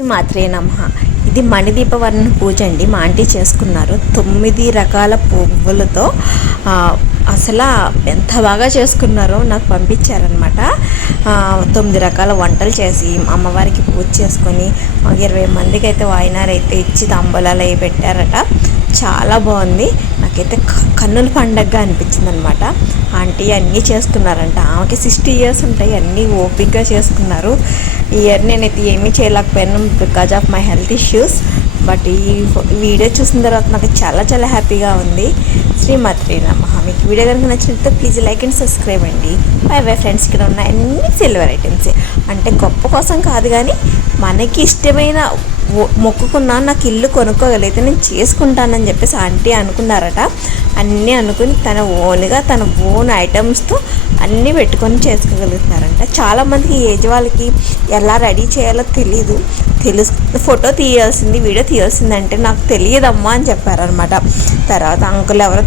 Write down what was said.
మాత్రే నమః. ఇది మణిదీపవర్ణ పూజ అండి. మా ఆంటీ చేసుకున్నారు 9 రకాల పువ్వులతో. అసలు ఎంత బాగా చేసుకున్నారో నాకు పంపించారనమాట. 9 రకాల వంటలు చేసి అమ్మవారికి పూజ చేసుకొని 20 మందికి అయితే వాయినారు అయితే ఇచ్చి తాంబూలాలు అవి పెట్టారట. చాలా బాగుంది. నాకైతే కన్నుల పండగగా అనిపించింది అనమాట. ఆంటీ అన్నీ చేసుకున్నారంట. ఆమెకి 60 ఇయర్స్ ఉంటాయి. అన్నీ ఓపిక్గా చేసుకున్నారు. ఈ ఇయర్ నేనైతే ఏమీ చేయలేకపోయాను because of my health issues. But ఈ వీడియో చూసిన తర్వాత నాకు చాలా చాలా హ్యాపీగా ఉంది. శ్రీమాత్రే నమః. మీకు వీడియో కనుక నచ్చినట్లయితే ప్లీజ్ లైక్ అండ్ సబ్స్క్రైబ్ అండి. Bye friends. ఇక్కడ ఉన్న అన్ని సిల్వర్ ఐటమ్సే. అంటే గొప్ప కోసం కాదు, కానీ మనకి ఇష్టమైన మొక్కుకున్నా నాకు ఇల్లు కొనుక్కోగలిగితే నేను చేసుకుంటానని చెప్పేసి ఆంటీ అనుకున్నారట. అన్నీ అనుకుని తన ఓన్గా తన ఓన్ ఐటమ్స్తో అన్నీ పెట్టుకొని చేసుకోగలుగుతున్నారంట. చాలామందికి ఏజ్ వాళ్ళకి ఎలా రెడీ చేయాలో తెలీదు. ఫోటో తీయాల్సింది, వీడియో తీయాల్సింది అంటే నాకు తెలియదమ్మా అని చెప్పారనమాట. తర్వాత అంకుల్ ఎవరో